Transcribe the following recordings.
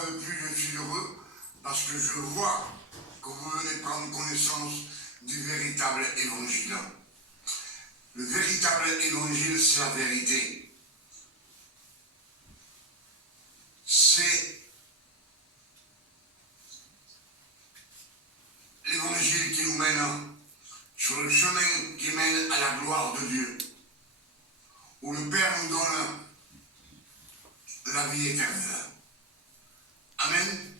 fois de plus, je suis heureux parce que je vois que vous venez prendre connaissance du véritable évangile. Le véritable évangile, c'est la vérité. C'est l'évangile qui nous mène sur le chemin qui mène à la gloire de Dieu, où le Père nous donne la vie éternelle. Amen.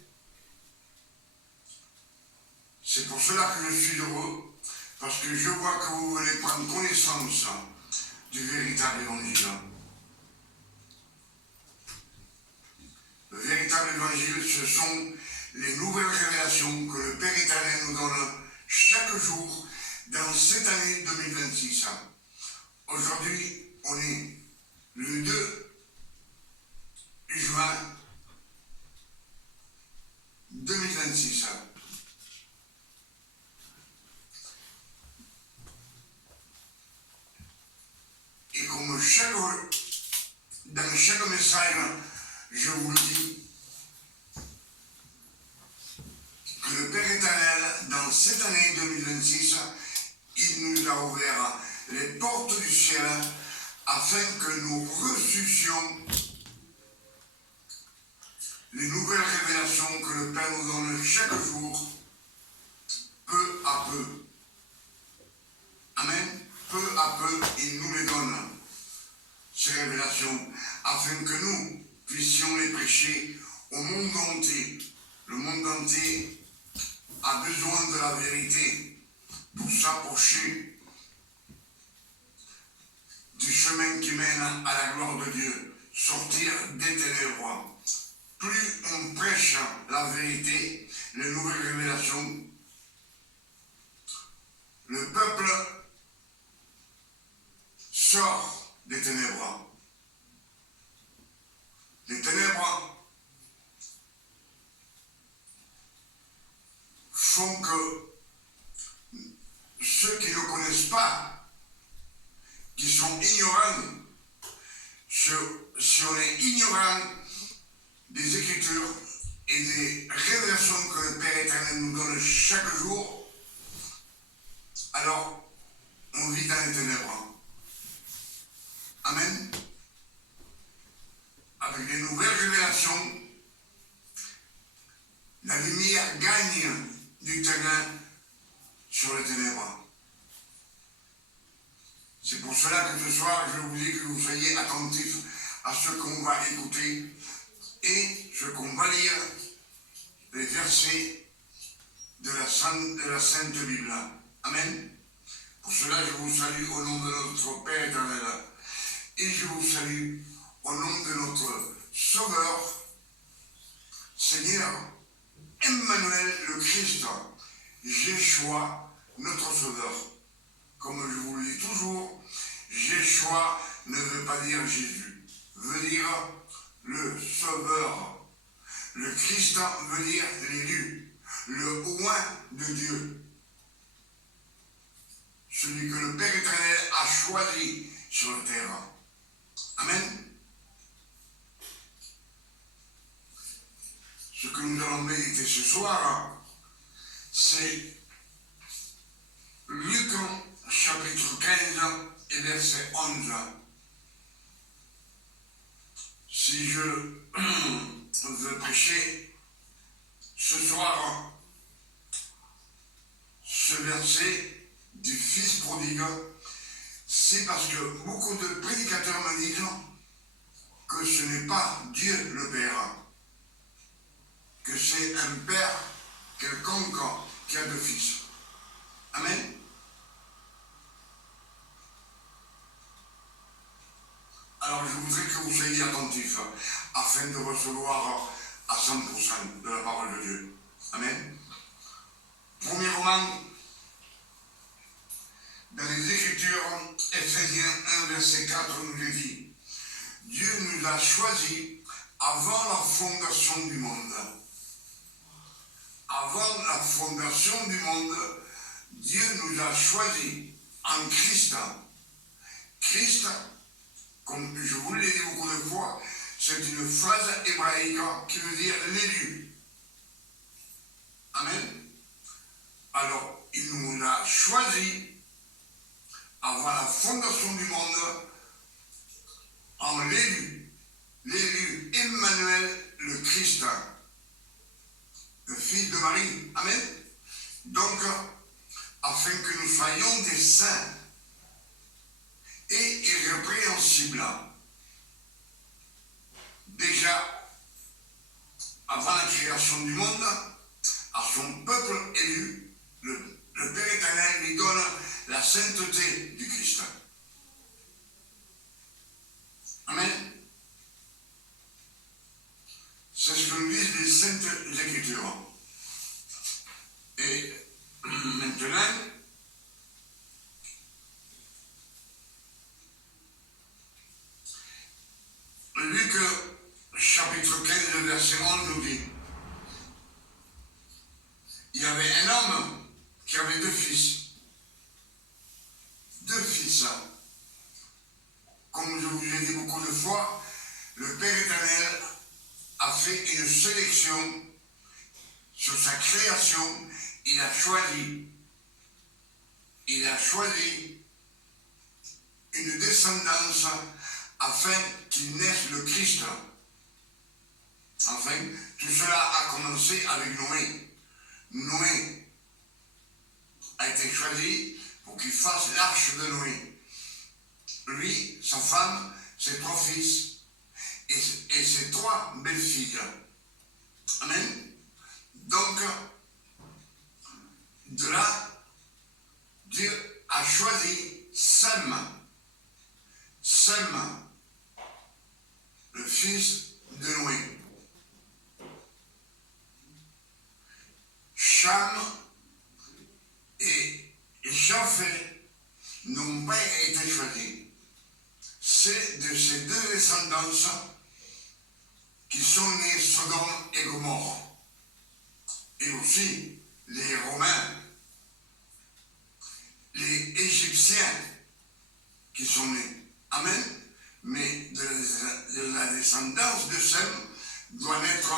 C'est pour cela que je suis heureux, parce que je vois que vous venez prendre connaissance du véritable évangile. Le véritable évangile, ce sont les nouvelles révélations que le Père éternel nous donne chaque jour dans cette année 2026. Aujourd'hui, on est le 2 juin 2026. Et comme dans chaque message, je vous le dis, que le Père éternel, dans cette année 2026, il nous a ouvert les portes du ciel afin que nous reçussions les nouvelles révélations que le Père nous donne chaque jour, peu à peu. Amen. Peu à peu, il nous les donne, ces révélations, afin que nous puissions les prêcher au monde entier. Le monde entier a besoin de la vérité pour s'approcher du chemin qui mène à la gloire de Dieu, sortir des ténèbres. Plus on prêche la vérité, les nouvelles révélations, le peuple sort des ténèbres. Les ténèbres font que ceux qui ne connaissent pas, qui sont ignorants, si on est ignorant des Écritures et des révélations que le Père éternel nous donne chaque jour, alors on vit dans les ténèbres. Amen. Avec les nouvelles révélations, la lumière gagne du terrain sur les ténèbres. C'est pour cela que ce soir, je vous dis que vous soyez attentifs à ce qu'on va écouter et ce qu'on va lire, les versets de la Sainte Bible. Amen. Pour cela, je vous salue au nom de notre Père éternel. Et je vous salue au nom de notre Sauveur, Seigneur, Emmanuel le Christ, Jéchoua, notre Sauveur. Comme je vous le dis toujours, Jéchoua ne veut pas dire Jésus, veut dire le Sauveur. Le Christ veut dire l'élu, le oint de Dieu. Celui que le Père éternel a choisi sur la terre. Amen. Ce que nous allons méditer ce soir, c'est Luc chapitre 15 et verset 11. Si je veux prêcher ce soir ce verset du Fils prodigue, c'est parce que beaucoup de prédicateurs me disent que ce n'est pas Dieu le Père, que c'est un Père quelconque qui a deux fils. Amen. Alors je voudrais que vous soyez attentifs afin de recevoir à 100% de la parole de Dieu. Amen. Premièrement, dans les Écritures, Éphésiens 1, verset 4 nous le dit, Dieu nous a choisis avant la fondation du monde. Avant la fondation du monde, Dieu nous a choisis en Christ. Christ, comme je vous l'ai dit beaucoup de fois, c'est une phrase hébraïque qui veut dire l'élu. Amen. Alors, il nous a choisis avant la fondation du monde en l'élu Emmanuel, le Christ, le fils de Marie. Amen. Donc, afin que nous soyons des saints et irrépréhensibles. Déjà, avant la création du monde, à son peuple élu, le Père éternel lui donne la sainteté du Christ. Amen. C'est ce que nous disent les Saintes Écritures. Et maintenant, Luc chapitre 15, verset 11 nous dit, il y avait un homme qui avait deux fils. Comme je vous l'ai dit beaucoup de fois, le Père éternel a fait une sélection sur sa création. Il a choisi une descendance afin qu'il naisse le Christ. Enfin, tout cela a commencé avec Noé. Noé a été choisi pour qu'il fasse l'arche de Noé. Lui, sa femme, ses trois fils et ses trois belles-filles. Amen. Donc, de là, Dieu a choisi Sem, le fils de Noé. Cham et Japheth n'ont pas été choisis. C'est de ces deux descendances qui sont nés Sodome et Gomorrhe. Et aussi les Romains, les Égyptiens qui sont nés. Amen. Mais de la descendance de Sem doit naître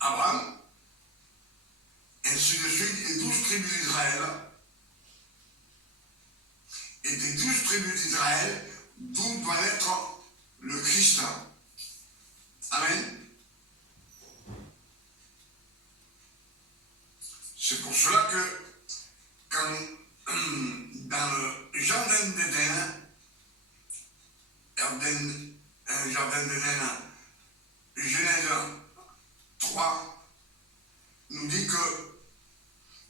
Abraham, ainsi de suite les 12 tribus d'Israël. Et des 12 tribus d'Israël, d'où doit naître le Christ. Amen. C'est pour cela que quand dans le jardin d'Éden, Genèse 3, nous dit que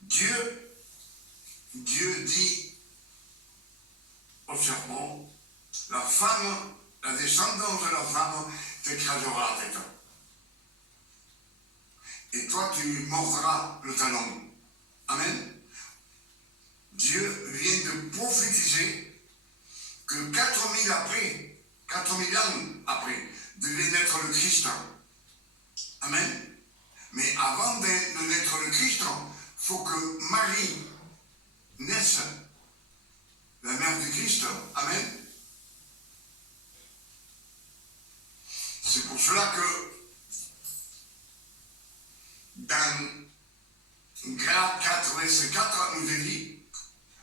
Dieu dit au serpent, la descendance de la femme t'écrasera la tête. Et toi, tu mordras le talon. Amen. Dieu vient de prophétiser que 4000 ans après, devait naître le Christ. Amen. Mais avant de naître le Christ, il faut que Marie naisse, la mère du Christ. Amen. C'est pour cela que dans Galates 4, verset 4, nous est dit,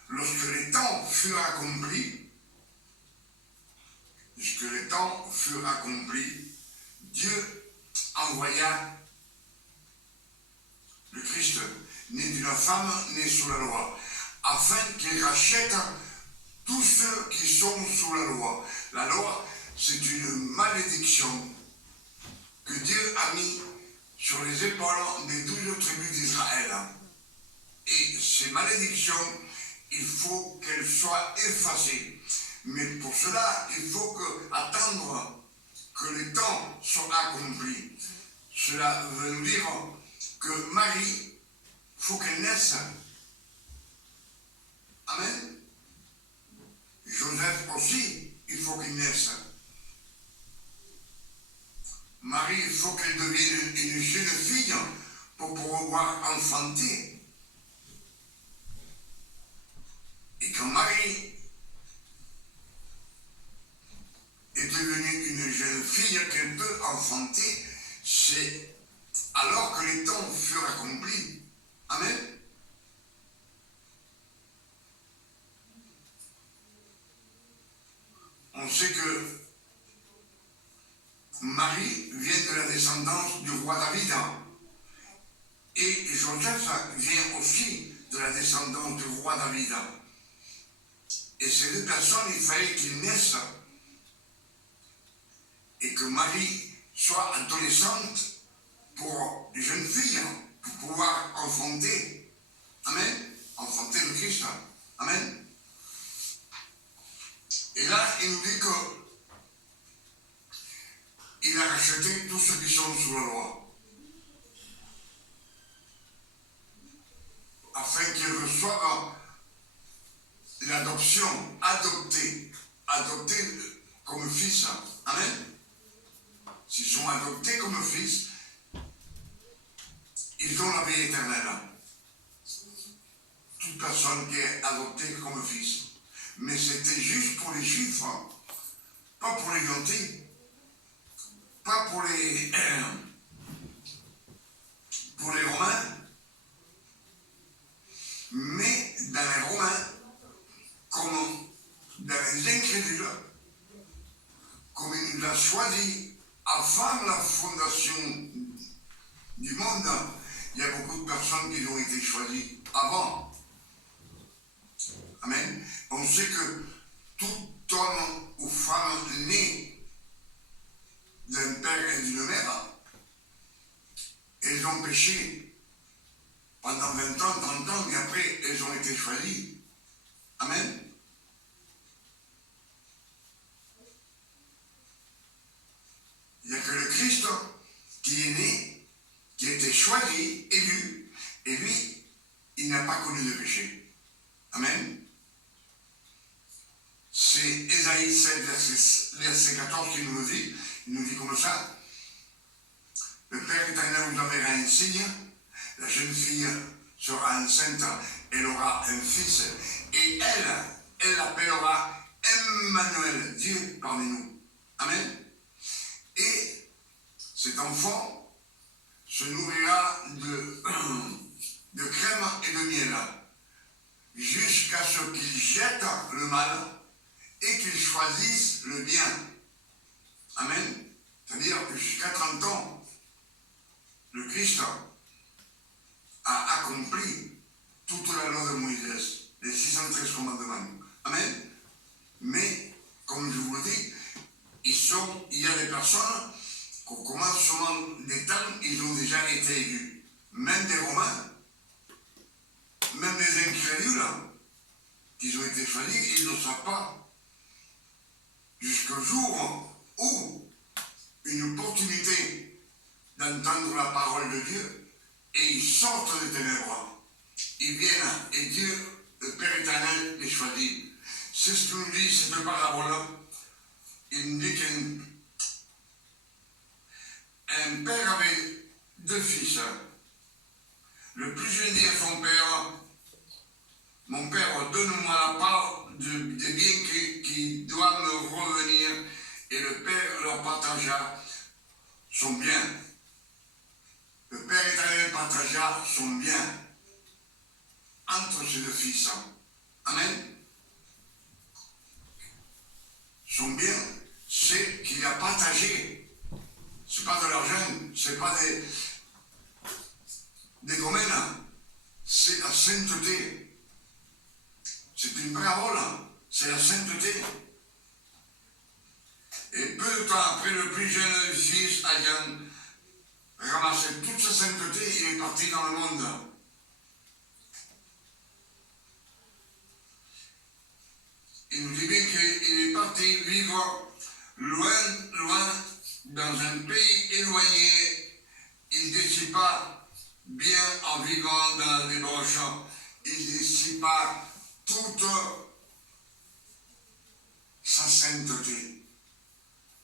lorsque les temps furent accomplis, Dieu envoya le Christ, né d'une femme née sous la loi, afin qu'il rachète tous ceux qui sont sous la loi. La loi, c'est une malédiction que Dieu a mis sur les épaules des 12 tribus d'Israël. Et ces malédictions, il faut qu'elles soient effacées. Mais pour cela, il faut attendre que les temps soient accomplis. Cela veut dire que Marie, il faut qu'elle naisse. Amen. Joseph aussi, il faut qu'il naisse. Marie, il faut qu'elle devienne une jeune fille pour pouvoir enfanter. Et quand Marie est devenue une jeune fille qu'elle peut enfanter, c'est alors que les temps furent accomplis. Amen. On sait que Marie vient de la descendance du roi David. Et Joseph vient aussi de la descendance du roi David. Et ces deux personnes, il fallait qu'ils naissent et que Marie soit adolescente pour une jeune fille, pour pouvoir enfanter. Amen. Enfanter le Christ. Amen. Et là, il nous dit qu'il a racheté tous ceux qui sont sous la loi, afin qu'ils reçoivent l'adoption, adoptés comme fils. Amen. S'ils sont adoptés comme fils, ils ont la vie éternelle. Toute personne qui est adoptée comme fils. Mais c'était juste pour les Juifs, pas pour les gentils, pas pour les Romains, mais dans les Romains, comme dans les incrédules, comme il nous a choisi avant la fondation du monde. Il y a beaucoup de personnes qui ont été choisies avant. Amen. On sait que tout homme ou femme né d'un père et d'une mère, ils ont péché pendant 20 ans, 30 ans, et après, ils ont été choisis. Amen. Il n'y a que le Christ qui est né, qui a été choisi, élu, et lui, il n'a pas connu de péché. Amen. C'est Ésaïe 7, verset 14 qui nous le dit. Il nous dit comme ça. Le Père éternel vous enverra un signe. La jeune fille sera enceinte. Elle aura un fils. Et elle l'appellera Emmanuel, Dieu parmi nous. Amen. Et cet enfant se nourrira de crème et de miel jusqu'à ce qu'il jette le mal et qu'il choisisse le bien. Amen. C'est-à-dire que jusqu'à 30 ans, le Christ a accompli toute la loi de Moïse, les 613 commandements. Amen. Mais, comme je vous le dis, il y a des personnes qu'au commencement des temps, ils ont déjà été élus. Même des Romains, même des incrédules, qui ont été choisis, ils ne le savent pas. Jusqu'au jour où une opportunité d'entendre la parole de Dieu, et ils sortent des ténèbres. Ils viennent, et Dieu, le Père éternel, les choisit. C'est ce que nous dit cette parabole. Il nous dit qu'un père avait deux fils. Le plus jeune dit à son père, mon père, donne-moi la part des biens qui doivent me revenir. Et le père leur partagea son bien. Le Père éternel partagea son bien entre ses deux fils. Amen. Son bien, c'est qu'il a partagé. Ce n'est pas de l'argent, ce n'est pas des domaines, c'est la sainteté. C'est une parabole, c'est la sainteté. Et peu de temps après, le plus jeune fils ayant ramassé toute sa sainteté, il est parti dans le monde. Il nous dit bien qu'il est parti vivre loin, dans un pays éloigné. Il ne décide pas bien en vivant dans les broches. Il ne décide pas toute sa sainteté.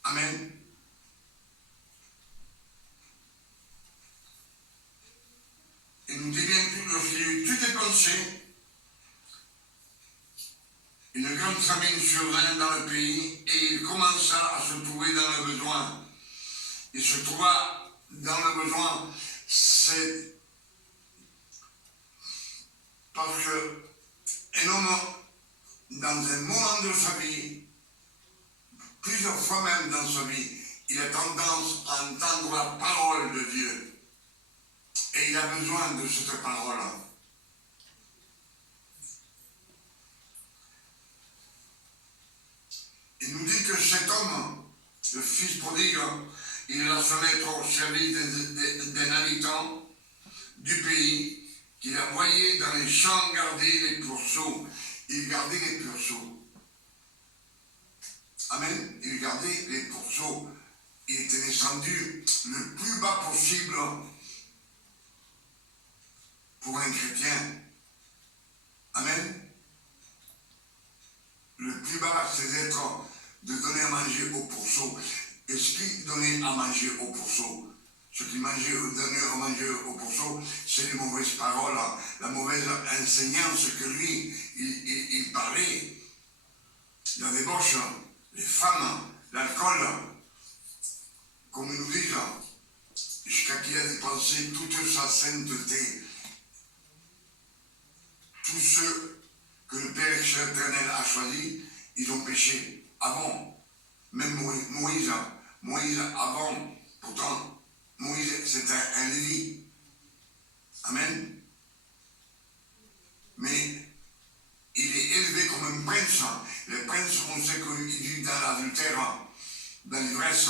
Amen. Il nous dit bien que lorsqu'il eut tout dépensé, une grande famine survint dans le pays et il commença à se trouver dans le besoin. Il se trouva dans le besoin, c'est parce que un homme, dans un moment de sa vie, plusieurs fois même dans sa vie, il a tendance à entendre la parole de Dieu. Et il a besoin de cette parole. Il nous dit que cet homme, le fils prodigue, il alla se mettre au service d'un habitant du pays qu'il a envoyé dans les champs garder les pourceaux. Il gardait les pourceaux. Amen. Il gardait les pourceaux. Il était descendu le plus bas possible pour un chrétien. Amen. Le plus bas, c'est de donner à manger aux pourceaux. Et ce qui donnait à manger aux pourceaux, ce qui donnait à manger aux pourceaux, c'est les mauvaises paroles, la mauvaise enseignance que lui, il parlait. La débauche, les femmes, l'alcool, comme ils nous disent, jusqu'à qu'il a dépensé toute sa sainteté. Tous ceux que le Père éternel a choisis, ils ont péché avant. Même Moïse avant, pourtant, Moïse c'était un Lévi. Amen. Mais il est élevé comme un prince. Le prince, on sait qu'il vit dans l'adultère, dans l'ivresse.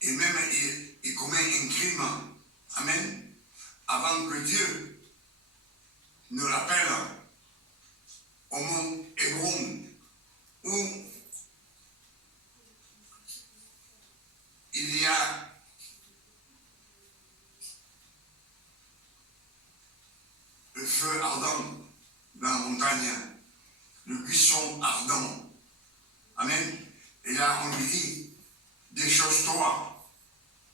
Et même il commet un crime. Amen. Avant que Dieu ne l'appelle au mont Hébron, où il y a le feu ardent dans la montagne, le buisson ardent. Amen. Et là, on lui dit, déchausse-toi,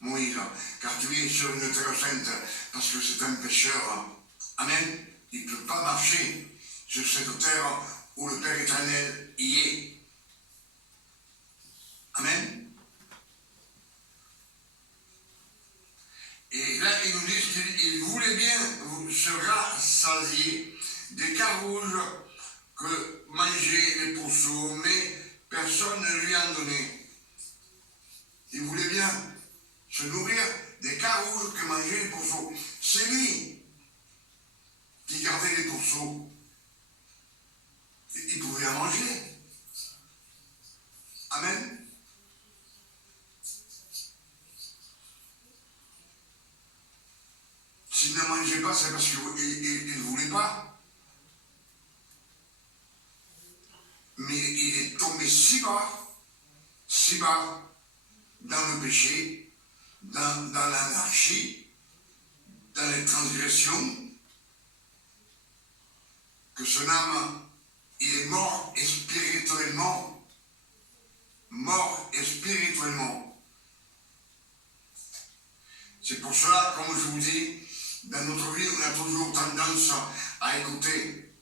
Moïse, car tu es sur une terre sainte, parce que c'est un pécheur. Amen. Il ne peut pas marcher sur cette terre où le Père éternel y est. Amen. Et là, il nous dit qu'il voulait bien se rassasier des carouges que mangeaient les pourceaux, mais personne ne lui en donnait. Il voulait bien se nourrir des carouges que mangeaient les pourceaux. C'est lui qui gardait les pourceaux. Il pouvait en manger. Amen. S'il ne mangeait pas, c'est parce qu'il ne voulait pas. Mais il est tombé si bas dans le péché, dans l'anarchie, dans les transgressions, que son âme, il est mort spirituellement. Mort spirituellement. C'est pour cela, comme je vous dis, dans notre vie, on a toujours tendance à écouter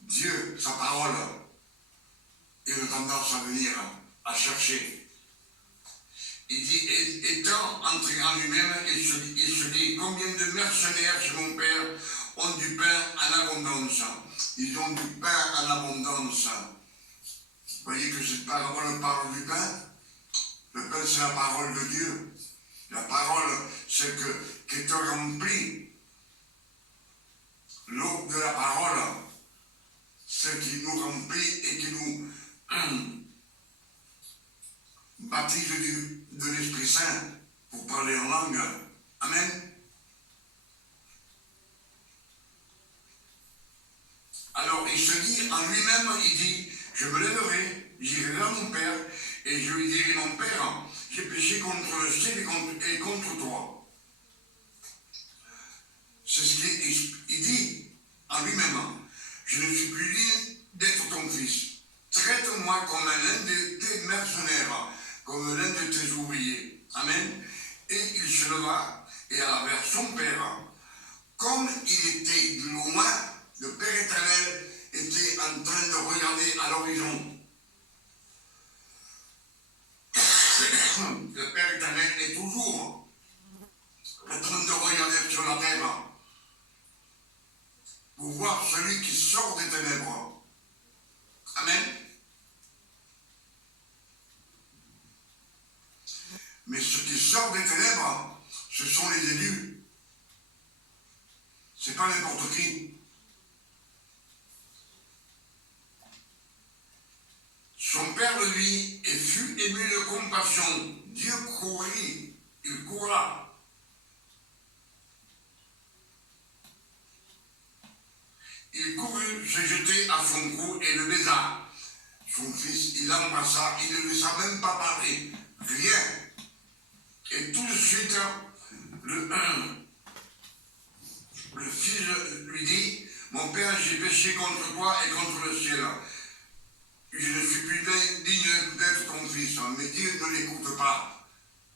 Dieu, sa parole, et on a tendance à venir, à chercher. Il dit, étant entré en lui-même, il se dit, combien de mercenaires chez mon Père ont du pain en abondance. Ils ont du pain en abondance. Vous voyez que cette parole parle du pain. Le pain, c'est la parole de Dieu. La parole, c'est qui te remplit. L'eau de la parole, c'est qui nous remplit et qui nous baptise de l'Esprit Saint pour parler en langue. Amen. Alors, il se dit en lui-même, il dit, je me lèverai, j'irai vers mon Père, et je lui dirai, mon Père, j'ai péché contre le ciel et contre toi. C'est ce qu'il dit en lui-même. Je ne suis plus digne d'être ton fils. Traite-moi comme l'un de tes mercenaires, comme l'un de tes ouvriers. Amen. Et il se leva et alla vers son père. Comme il était loin, le Père éternel était en train de regarder à l'horizon. Le Père éternel est toujours en train de regarder sur la terre pour voir celui qui sort des ténèbres. Amen. Mais ce qui sort des ténèbres, ce sont les élus. C'est pas n'importe qui. Son père, lui, et fut ému de compassion. Dieu courut, il courra. Il courut se jeter à son cou et le baisa. Son fils, il l'embrassa, il ne laissa même pas parler, rien. Et tout de suite, le fils lui dit, mon père, j'ai péché contre toi et contre le ciel. Je ne suis plus digne d'être ton fils. Mais Dieu ne l'écoute pas.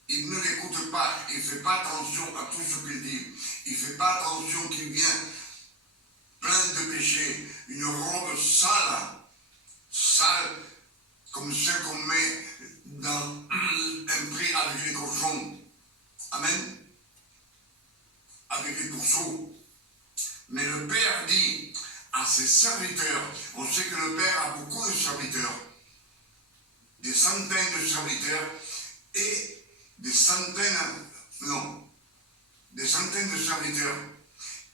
Il ne l'écoute pas. Il ne fait pas attention à tout ce qu'il dit. Il ne fait pas attention qu'il vient plein de péchés. Une robe sale, sale, comme celle qu'on met dans un prix avec les cochons. Amen. Avec les pourceaux. Mais le Père dit à ses serviteurs, on sait que le Père a beaucoup de serviteurs, des centaines de serviteurs et des centaines de serviteurs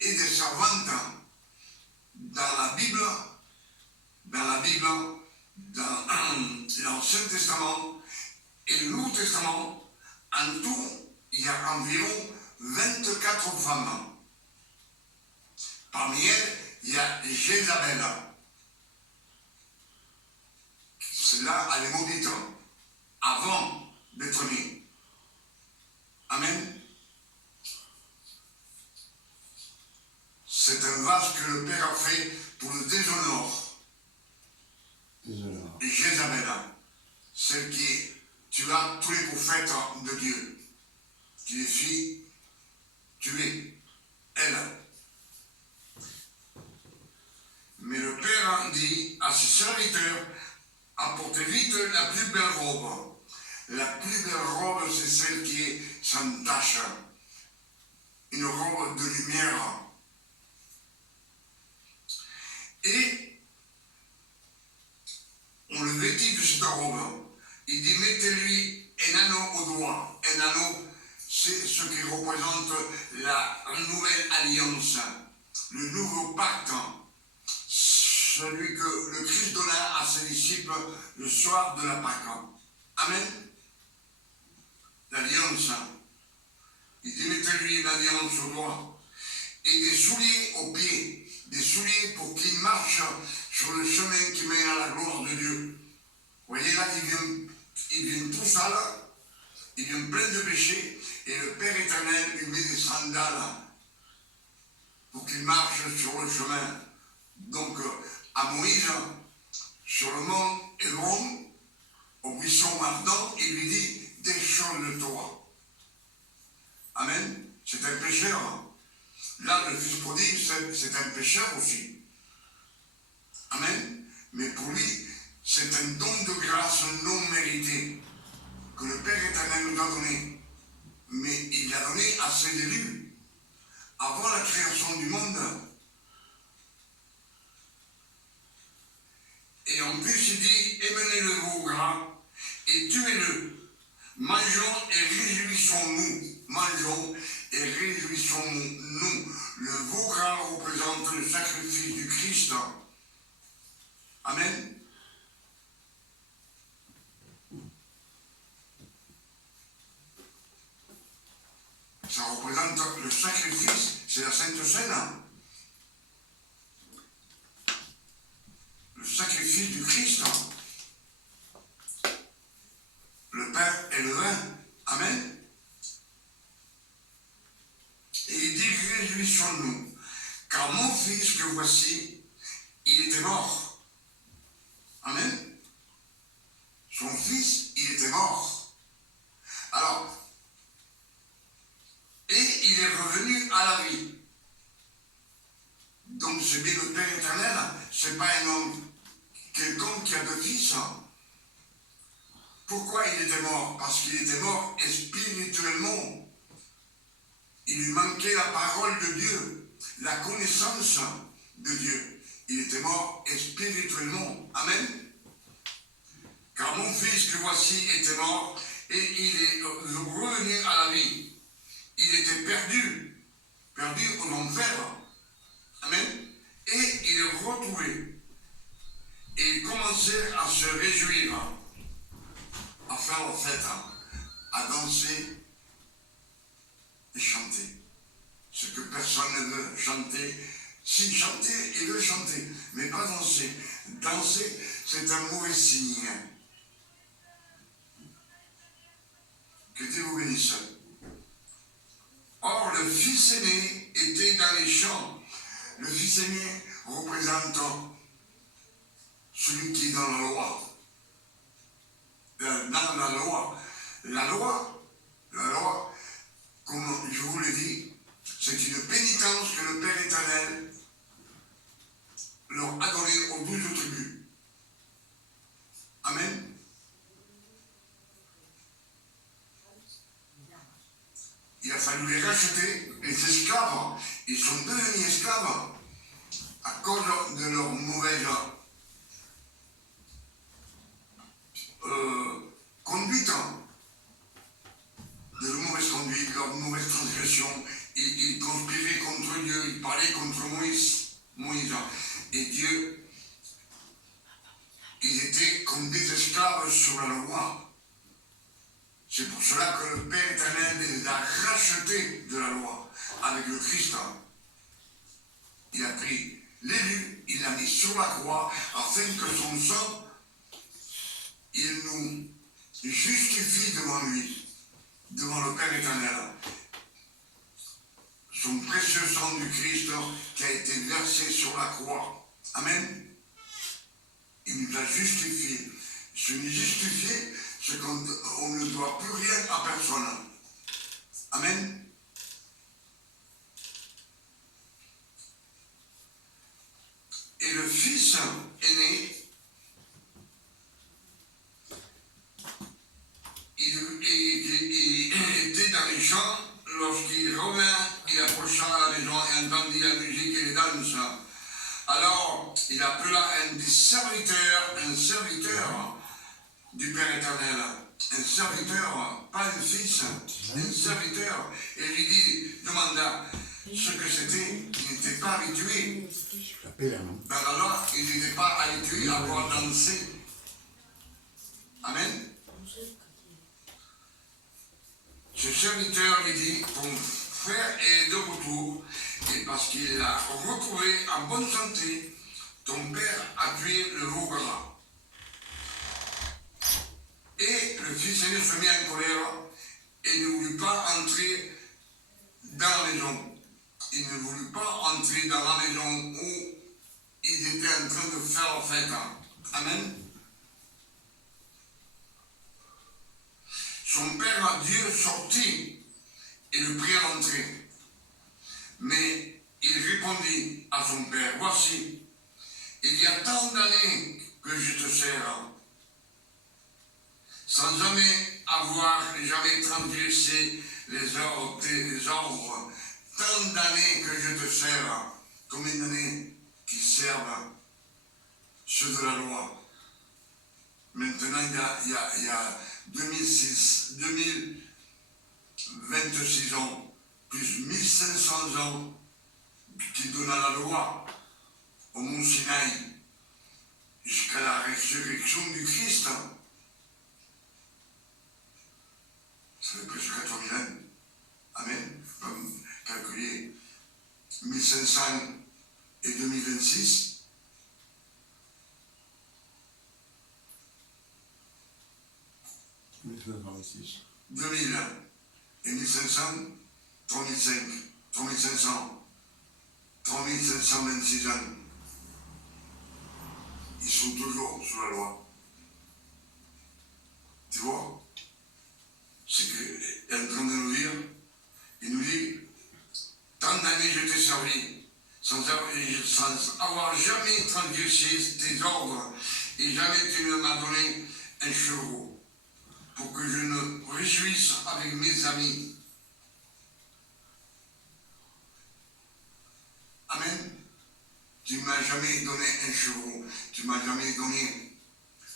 et des servantes dans la Bible, dans l'Ancien Testament et le Nouveau Testament. En tout, il y a environ 24 femmes. Parmi elles, il y a Jézabel. Celle-là, elle est maudite avant d'être née. Amen. C'est un vase que le Père a fait pour le déshonneur. Jézabel, celle qui tua tous les prophètes de Dieu, qui les fit tuer, elle. Mais le Père dit à ses serviteurs, apportez vite la plus belle robe. La plus belle robe, c'est celle qui est sans tache. Une robe de lumière. Et on le vêtit de cette robe. Il dit, mettez-lui un anneau au doigt. Un anneau, c'est ce qui représente la nouvelle alliance, le nouveau pacte. Celui que le Christ donna à ses disciples le soir de la Pâque. Amen. L'alliance. Il dit, mettez-lui une alliance au doigt. Et des souliers aux pieds. Des souliers pour qu'il marche sur le chemin qui mène à la gloire de Dieu. Vous voyez là, il vient tout sale. Il vient plein de péchés. Et le Père éternel lui met des sandales pour qu'il marche sur le chemin. Donc, à Moïse, sur le mont Hébron, au buisson ardent, il lui dit, décholle-toi. Amen. C'est un pécheur. Là, le fils prodigue, c'est un pécheur aussi. Amen. Mais pour lui, c'est un don de grâce non mérité que le Père éternel nous a donné. Mais il l'a donné à ses élus avant la création du monde. Et en plus, il dit, émenez le veau gras et tuez-le. Mangeons et réjouissons-nous. Mangeons et réjouissons-nous. Le veau gras représente le sacrifice du Christ. Amen. Ça représente le sacrifice, c'est la Sainte Seine. Le sacrifice du Christ. Le pain et le vin. Amen. Et il dit, réjouissons-nous, car mon fils que voici, il était mort. Amen. Son fils, il était mort. Alors, et il est revenu à la vie. Donc c'est bien le Père éternel, c'est pas un homme quelconque qui a de fils. Pourquoi il était mort? Parce qu'il était mort spirituellement. Il lui manquait la parole de Dieu, la connaissance de Dieu. Il était mort spirituellement. Amen. Car mon fils que voici était mort et il est revenu à la vie. Il était perdu aux enfers. Amen. Et il est retrouvé. Et il commençait à se réjouir, à faire la fête, à danser et chanter. Ce que personne ne veut, chanter. Si, chanter, il veut chanter, mais pas danser. Danser, c'est un mauvais signe. Que Dieu vous bénisse. Or, le fils aîné était dans les champs. Le fils aîné représente celui qui est dans la loi. Dans la loi. La loi, comme je vous l'ai dit, c'est une pénitence que le Père éternel leur a donnée aux 12 tribus. Amen. Il a fallu les racheter, les esclaves. Ils sont devenus esclaves à cause de leur mauvaise conduite, de leur mauvaise conduite, de leur mauvaise transgression. Ils conspiraient contre Dieu, ils parlaient contre Moïse. Et Dieu, ils étaient comme des esclaves sur la loi. C'est pour cela que le Père éternel les a rachetés de la loi avec le Christ. Il a pris l'élu, il l'a mis sur la croix afin que son sang, il nous justifie devant lui, devant le Père éternel. Son précieux sang du Christ qui a été versé sur la croix. Amen. Il nous a justifiés. Ce n'est justifié, c'est qu'on ne doit plus rien à personne. Amen. Et le fils aîné, il était dans les champs. Lorsqu'il revint, il approcha la maison et entendit la musique et les danses. Alors, il appela un des serviteurs, un serviteur du Père éternel, un serviteur, pas un fils, un serviteur, et lui demanda ce que c'était. Il n'était pas habitué. Dans la loi, il n'était pas habitué à pouvoir danser. Amen. Ce serviteur lui dit, ton frère est de retour, et parce qu'il l'a retrouvé en bonne santé, ton père a tué le veau-gras. Et le fils aîné se mit en colère et ne voulut pas entrer dans la maison. Il ne voulut pas entrer dans la maison où ils étaient en train de faire la fête. Amen. Son père Dieu sortit et le prit à l'entrée. Mais il répondit à son père, voici, il y a tant d'années que je te sers, sans jamais transgressé les ordres, tant d'années que je te sers, combien d'années qui servent ceux de la loi. Maintenant, il y a 2026 ans, plus 1500 ans qui donnent à la loi au Mont Sinaï, jusqu'à la résurrection du Christ. Ça fait presque 4000 ans. Amen. Je peux calculer 1500 et 2026. 2000 et 1500, 3500, 3526 ans. Ils sont toujours sous la loi. Tu vois? C'est qu'il est en train de nous dire, il nous dit, tant d'années je t'ai servi, sans avoir jamais transgressé tes ordres, et jamais tu ne m'as donné un chevreau, pour que je me réjouisse avec mes amis. Amen. Tu ne m'as jamais donné un chevreau, tu ne m'as jamais donné,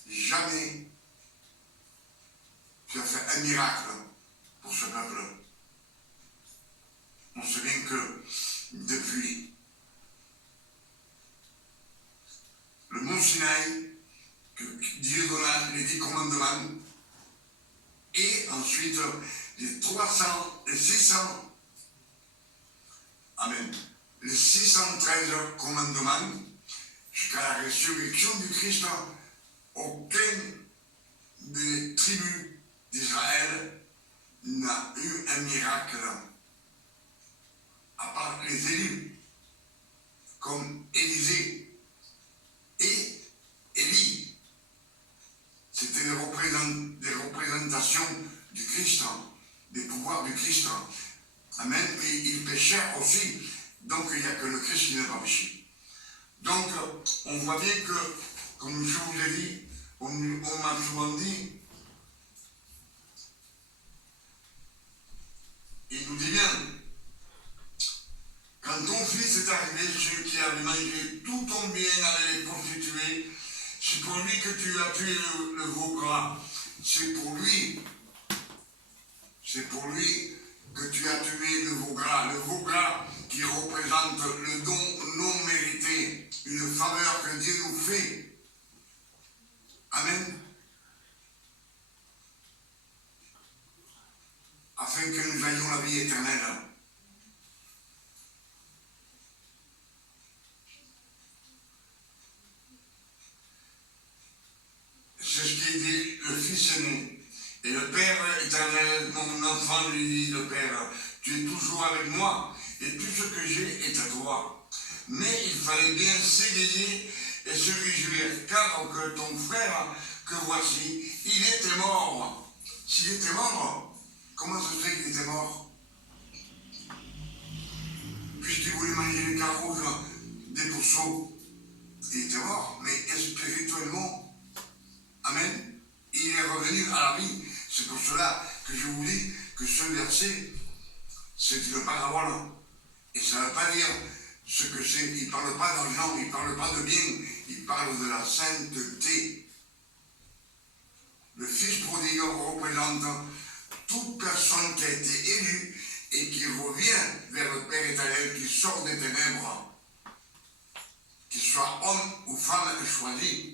jamais, tu as fait un miracle pour ce peuple. On sait bien que depuis le mont Sinaï, que Dieu donna les 10 commandements, et ensuite les 600, amen, les 613 commandements, jusqu'à la résurrection du Christ, aucun des tribus d'Israël n'a eu un miracle, à part les élus, comme Élisée et Élie. C'était des représentations du Christ, des pouvoirs du Christ. Amen. Mais ils péchèrent aussi. Donc il n'y a que le Christ qui n'a pas péché. Donc on voit bien que, comme je vous l'ai dit, on m'a souvent dit, il nous dit bien, quand ton fils est arrivé, celui qui avait mangé tout ton bien avec les prostituées, c'est pour lui que tu as tué le veau gras. C'est pour lui que tu as tué le veau gras qui représente le don non mérité, une faveur que Dieu nous fait. Amen. Afin que nous ayons la vie éternelle. C'est ce qui dit le Fils aîné. Et le Père éternel, mon enfant, lui dit, le Père, tu es toujours avec moi, et tout ce que j'ai est à toi. Mais il fallait bien s'égayer et se réjouir, car que ton frère, que voici, il était mort. S'il était mort, comment se fait qu'il était mort? Puisqu'il voulait manger les carottes des pourceaux, il était mort, mais spirituellement, amen, il est revenu à la vie. C'est pour cela que je vous dis que ce verset, c'est une parabole. Et ça ne veut pas dire ce que c'est. Il ne parle pas d'argent, il ne parle pas de bien, il parle de la sainteté. Le Fils prodigue représente toute personne qui a été élue et qui revient vers le Père éternel, qui sort des ténèbres, qu'il soit homme ou femme choisi.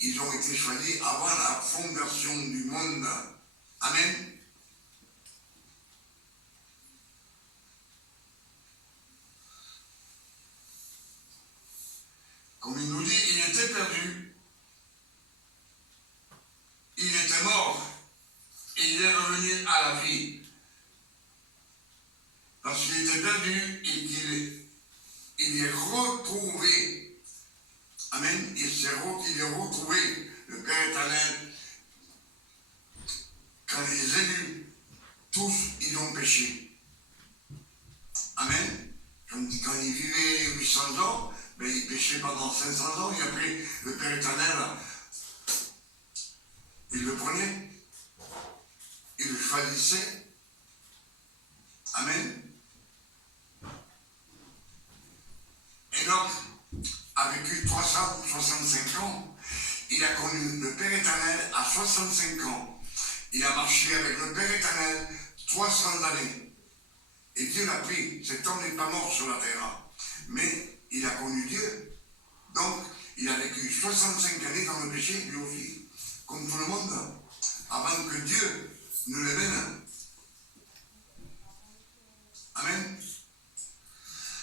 Ils ont été choisis avant la fondation du monde. Amen. Comme il nous dit, il était perdu. Il était mort. Et il est revenu à la vie. Parce qu'il était perdu et qu'il est retrouvé. Amen. Il est retrouvé, le Père éternel, quand les élus, tous, ils ont péché. Amen. Quand ils vivaient 800 ans, ben, ils péchaient pendant 500 ans, et après, le Père éternel, il le prenait, il le choisissait. Amen. Et donc, a vécu 365 ans. Il a connu le Père éternel à 65 ans. Il a marché avec le Père éternel 300 années. Et Dieu l'a pris. Cet homme n'est pas mort sur la terre. Mais il a connu Dieu. Donc, il a vécu 65 années dans le péché, lui aussi. Comme tout le monde. Avant que Dieu ne le mène. Amen.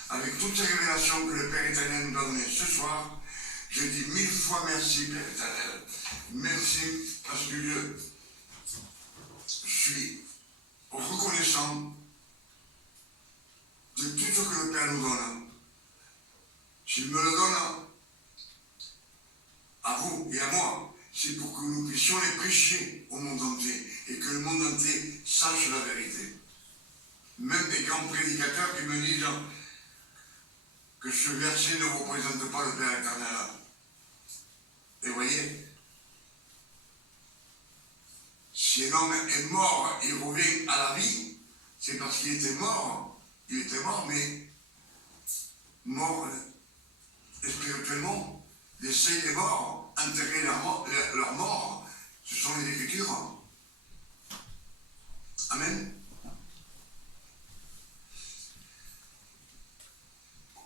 Avec toutes ces révélations que le Père éternel nous a données ce soir, je dis 1000 fois merci, Père éternel. Merci parce que je suis reconnaissant de tout ce que le Père nous donne. S'il me le donne à vous et à moi, c'est pour que nous puissions les prêcher au monde entier et que le monde entier sache la vérité. Même des grands prédicateurs qui me disent que ce verset ne représente pas le Père éternel. Et vous voyez, si un homme est mort et revient à la vie, c'est parce qu'il était mort. Il était mort, mais mort spirituellement. Laisser les morts enterrer leur mort. Ce sont les Écritures. Amen.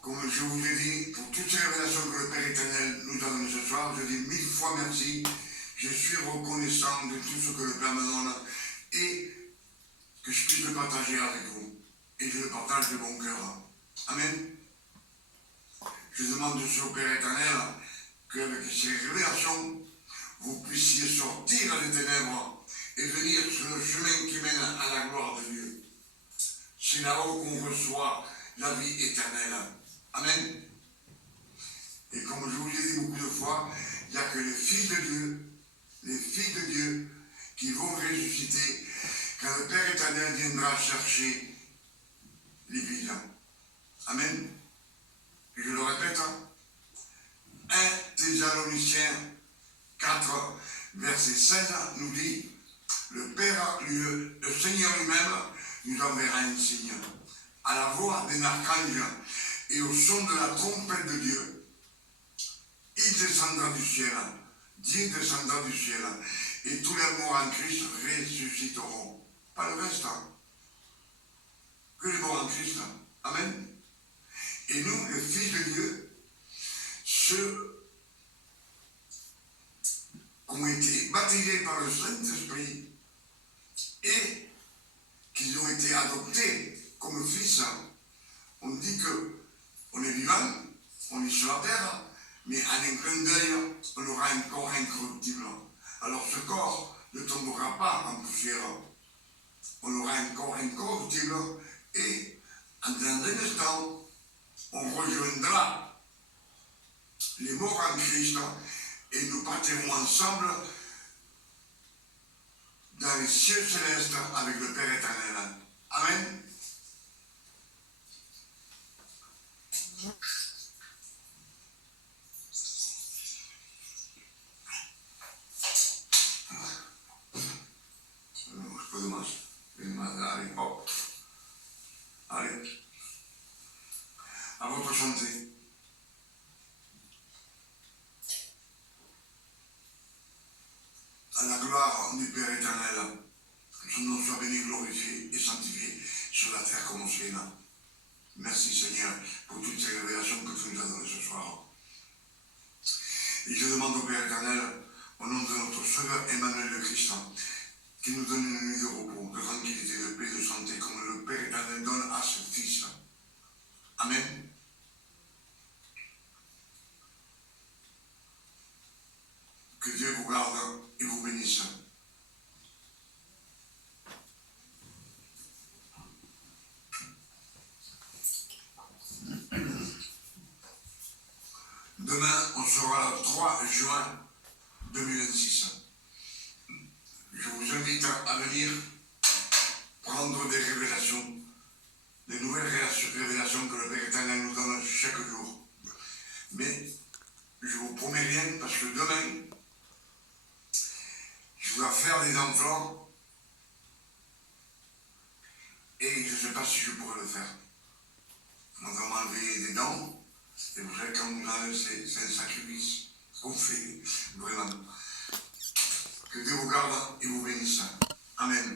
Comme je vous l'ai dit, pour toutes ces révélations que le Père éternel nous donne ce soir, je dis 1000 fois merci. Je suis reconnaissant de tout ce que le Père me donne et que je puisse le partager avec vous. Et je le partage de bon cœur. Amen. Je demande au Père éternel qu'avec ces révélations, vous puissiez sortir des ténèbres et venir sur le chemin qui mène à la gloire de Dieu. C'est là-haut qu'on reçoit la vie éternelle. Amen. Et comme je vous l'ai dit beaucoup de fois, il n'y a que les filles de Dieu qui vont ressusciter quand le Père éternel viendra chercher les vides. Amen. Et je le répète, 1 Thessaloniciens 4, verset 16 nous dit, le Seigneur lui-même nous enverra un signe. À la voix d'un archange et au son de la trompette de Dieu, il descendra du ciel, Dieu descendra du ciel, et tous les morts en Christ ressusciteront. Pas le reste, que les morts en Christ. Amen. Et nous, les fils de Dieu, ceux qui ont été baptisés par le Saint-Esprit et qui ont été adoptés comme fils, on dit qu'on est vivant, on est sur la terre, mais en un clin d'œil, on aura un corps incorruptible. Alors ce corps ne tombera pas en poussière. On aura un corps incorruptible et dans un instant, on rejoindra les morts en Christ et nous partirons ensemble dans les cieux célestes avec le Père éternel. Amen. Allez, hop. Allez. À votre santé. À la gloire du Père éternel, que son nom soit béni, glorifié et sanctifié sur la terre comme au ciel. Merci Seigneur pour toutes ces révélations que tu nous as données ce soir. Et je demande au Père éternel, au nom de notre Sauveur Emmanuel le Christ, qui nous donne une nuit de repos, de tranquillité, de paix, de santé, comme le Père éternel donne à ce Fils. Amen. Que Dieu vous garde et vous bénisse. Demain, on sera le 3 juin 2026. Je vous invite à venir prendre des révélations, des nouvelles révélations que le Père éternel nous donne chaque jour. Mais je ne vous promets rien parce que demain, je dois faire des enfants et je ne sais pas si je pourrai le faire. On va m'enlever des dents et vous savez, quand vous enlevez, c'est un sacrifice qu'on fait, vraiment. Que Dieu vous garde et vous bénisse. Amen.